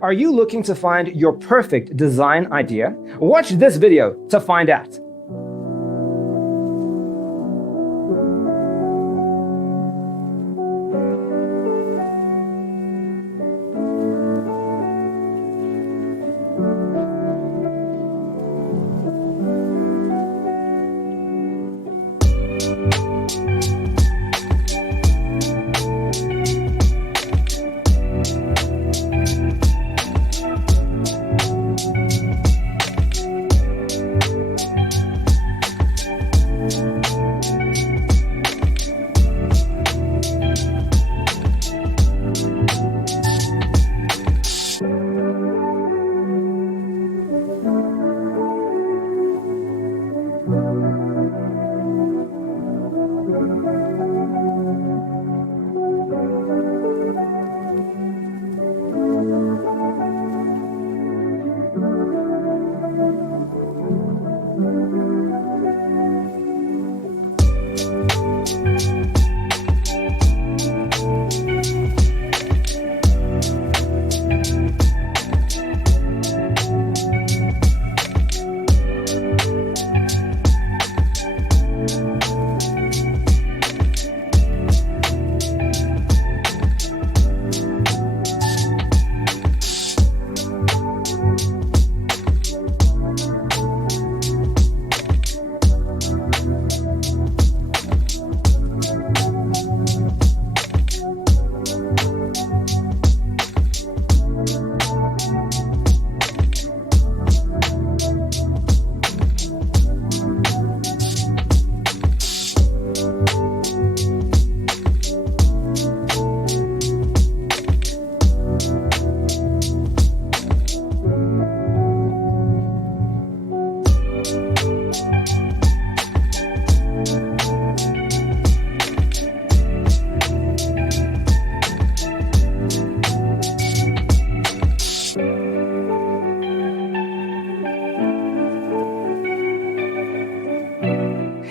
Are you looking to find your perfect design idea? Watch this video to find out.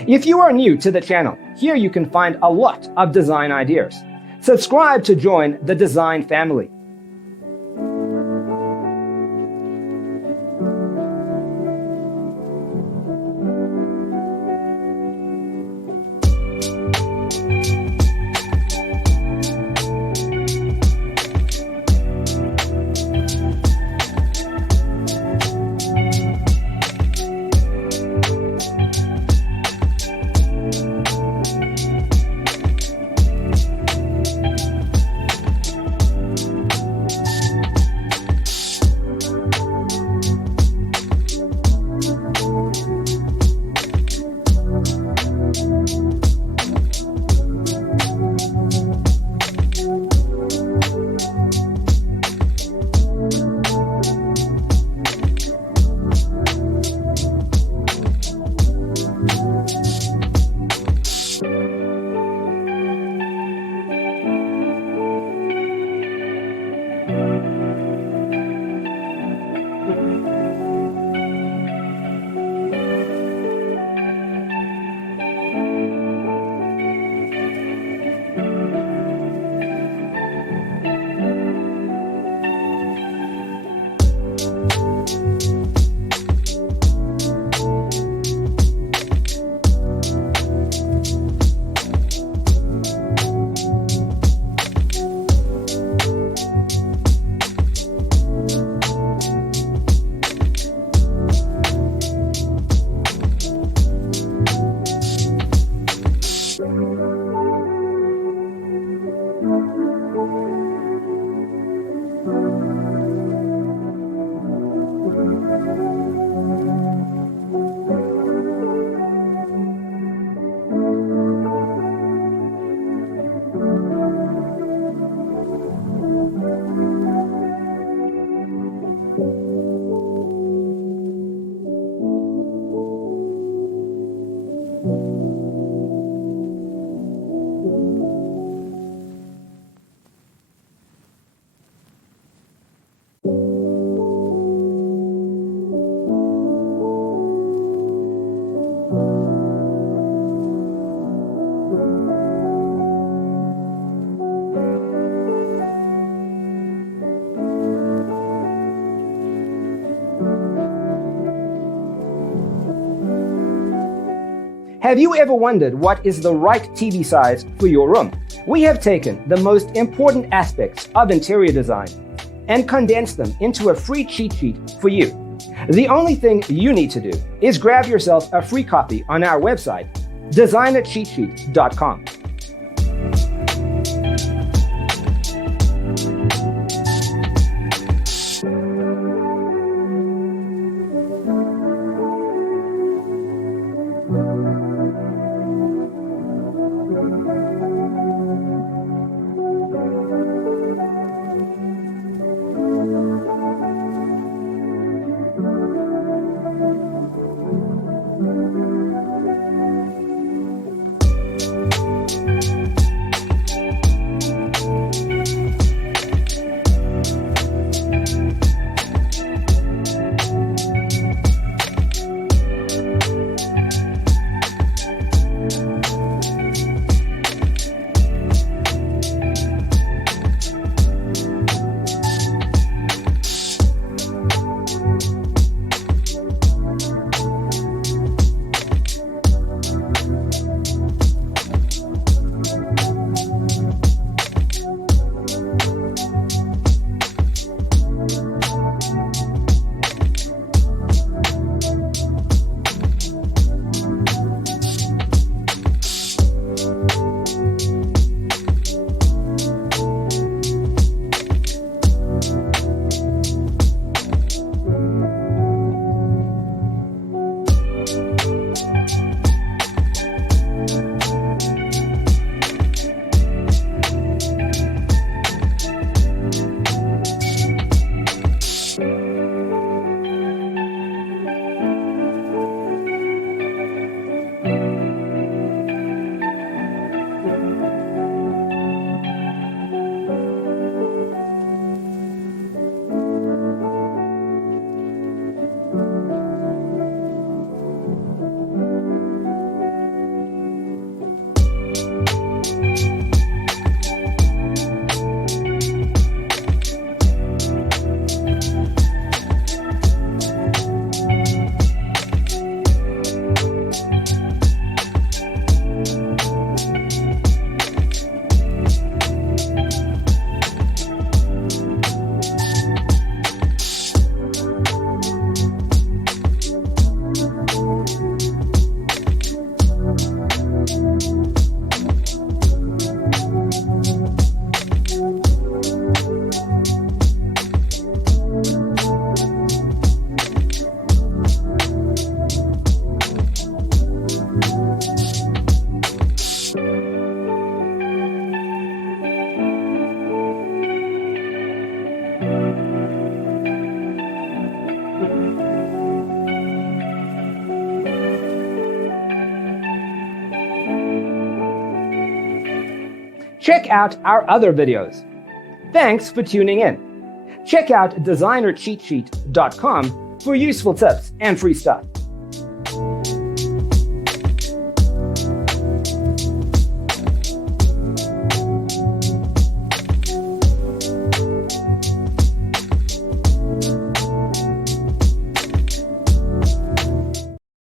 If you are new to the channel, here you can find a lot of design ideas. Subscribe to join the design family. Have you ever wondered what is the right TV size for your room? We have taken the most important aspects of interior design and condensed them into a free cheat sheet for you. The only thing you need to do is grab yourself a free copy on our website, designercheatsheet.com. Check out our other videos. Thanks for tuning in. Check out designercheatsheet.com for useful tips and free stuff.